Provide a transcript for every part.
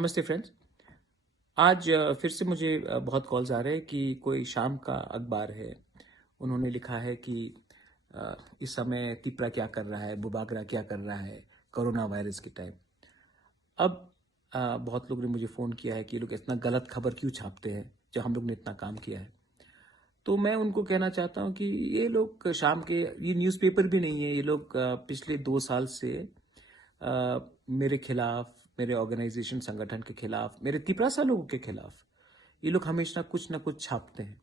नमस्ते फ्रेंड्स। आज फिर से मुझे बहुत कॉल्स आ रहे हैं कि कोई शाम का अखबार है, उन्होंने लिखा है कि इस समय तिपरा क्या कर रहा है, बुबागरा क्या कर रहा है कोरोना वायरस के टाइम। अब बहुत लोगों ने मुझे फ़ोन किया है कि ये लोग इतना गलत खबर क्यों छापते हैं जब हम लोग ने इतना काम किया है। तो मैं उनको कहना चाहता हूँ कि ये लोग शाम के, ये न्यूज़पेपर भी नहीं है, ये लोग पिछले 2 साल से मेरे खिलाफ, मेरे ऑर्गेनाइजेशन संगठन के खिलाफ, मेरे तिपरासा लोगों के खिलाफ ये लोग हमेशा कुछ ना कुछ छापते हैं।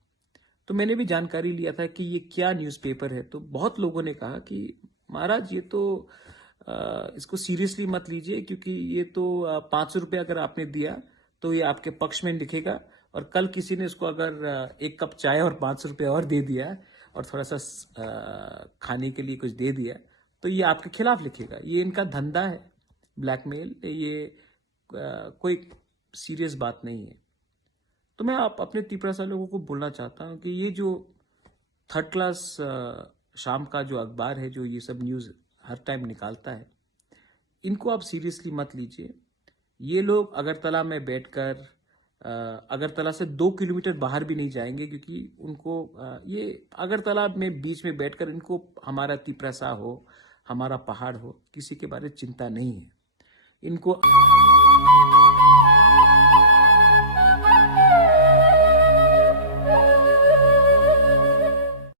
तो मैंने भी जानकारी लिया था कि ये क्या न्यूज़पेपर है। तो बहुत लोगों ने कहा कि महाराज ये तो इसको सीरियसली मत लीजिए, क्योंकि ये तो 500 रुपये अगर आपने दिया तो ये आपके पक्ष में लिखेगा, और कल किसी ने इसको अगर 1 कप चाय और 500 रुपये और दे दिया और थोड़ा सा खाने के लिए कुछ दे दिया तो ये आपके खिलाफ लिखेगा। ये इनका धंधा है, ब्लैकमेल। ये कोई सीरियस बात नहीं है। तो मैं आप अपने तिपरासा लोगों को बोलना चाहता हूँ कि ये जो थर्ड क्लास शाम का जो अखबार है, जो ये सब न्यूज़ हर टाइम निकालता है, इनको आप सीरियसली मत लीजिए। ये लोग अगरतला में बैठकर अगरतला से 2 किलोमीटर बाहर भी नहीं जाएंगे, क्योंकि उनको ये अगरतला में बीच में बैठकर इनको हमारा तिपरासा हो, हमारा पहाड़ हो, किसी के बारे में चिंता नहीं है इनको।